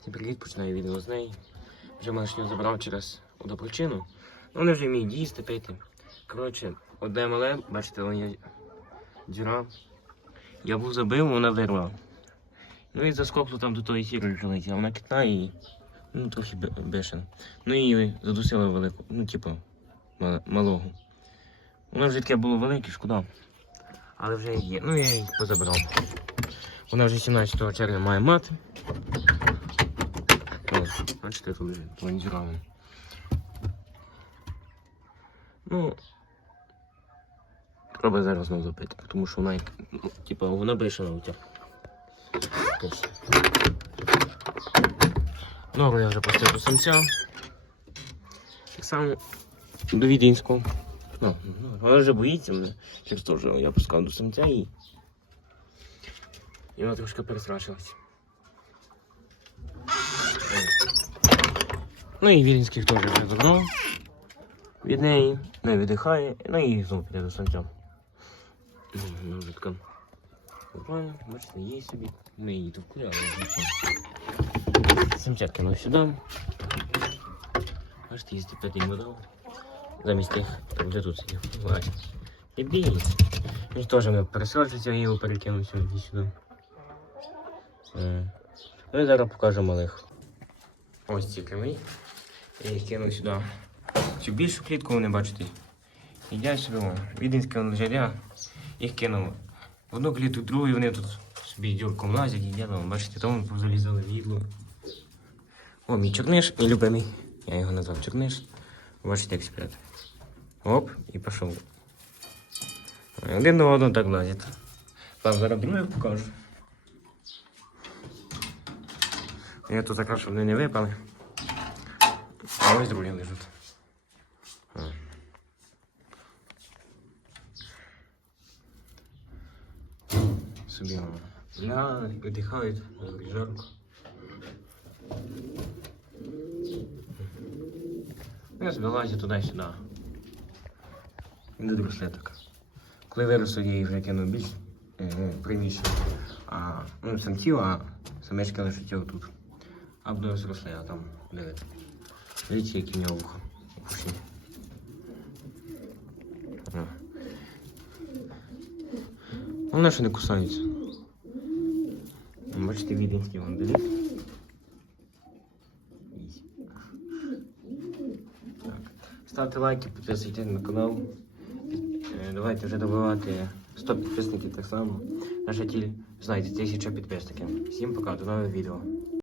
Всім привіт, починаю відео з неї. Вже малишню забрав через одну. Ну, вони вже вміють їсти, пити. Коротше, одне мале, бачите, вон є діра. Я був забив, вона вирвала. Ну і заскопло там до тої сіри прилетіла. Вона китна і ну, трохи бе- бешена. Ну і задусила велику, ну, типу, малого. Воно вже таке було велике, шкода. Але вже є. Ну я її позабрав. Вона вже 17 червня має мати. Бачите, тут вже. Ну, треба зараз знову запити, тому що вона, як, ну, типа, вона брешена у тебе. Ногу я вже пустив до самця. Так само до відінського. Ну, ну, вона вже боїться мене. Через те, що я пускав до самця і. І вона трошки перестрашилась. Ну і Вірінських теж вже забрав. Від неї не видихає, ну і знову піде до самця. Ну, вже така. Нормально, бачите, є собі. Ми її тут куряли, звичайно. Самця кинув сюди. Бачите, їсти п'ятий модал. Замість тих, вже тут сидів. Бачите. І бій. Він теж ми пересаджується, я його перекинув сюди сюди. Е. Ну і зараз покажу малих. Ось ці криві. Я їх кинув сюди. Цю більшу клітку вони бачите. Їдять собі, о, віденське воно їх кинув. В одну клітку, другу, і вони тут собі дюрком лазять, їдять, о, бачите, тому позалізали в їдло. О, мій чорниш, мій любимий. Я його назвав чорниш. Бачите, як сплять. Оп, і пішов. Один до одного так лазять. Так, зараз других покажу. Я тут закрав, щоб вони не випали. А ось другі лежать. Собі лягають, видихають, жарко. Ну, Я собі лазю туди-сюди. До браслеток. Коли виростуть, я їх вже кину більш е, приміщення. А, ну, самців, а самечки лишать отут. А буду зросли, а там дивиться. Дивіться, які в нього вуха. О. Вони не кусаються. Бачите, віденські вон дивіться. Ставте лайки, підписуйтесь на канал. Е, Давайте вже добивати 100 підписників так само. Наша ціль, знаєте, 1000 підписників. Всім пока, до нових відео.